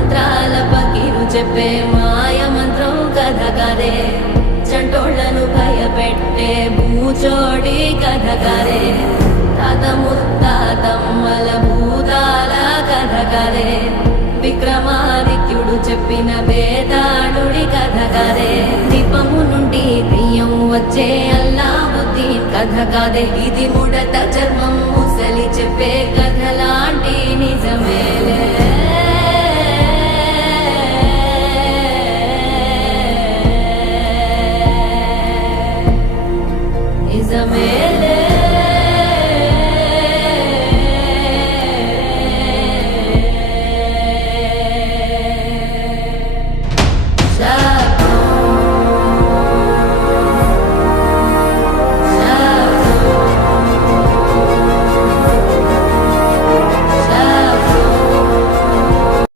మంత్రాల పకీరు చెప్పే మాయ మంత్రం కథ కదే చంటోళ్లను భయపెట్టే భూచోడి కథ కదే తాత ముత్తాతమ్మల భూతాల కథ కదే విక్రమాదిత్యుడు చెప్పిన వేదాళుడి కథ కదే దీపము నుండి దెయ్యం వచ్చే అల్లావుద్దీన్ కథ కాదే ఇది ముడత చర్మం ముసలి చెప్పే కథ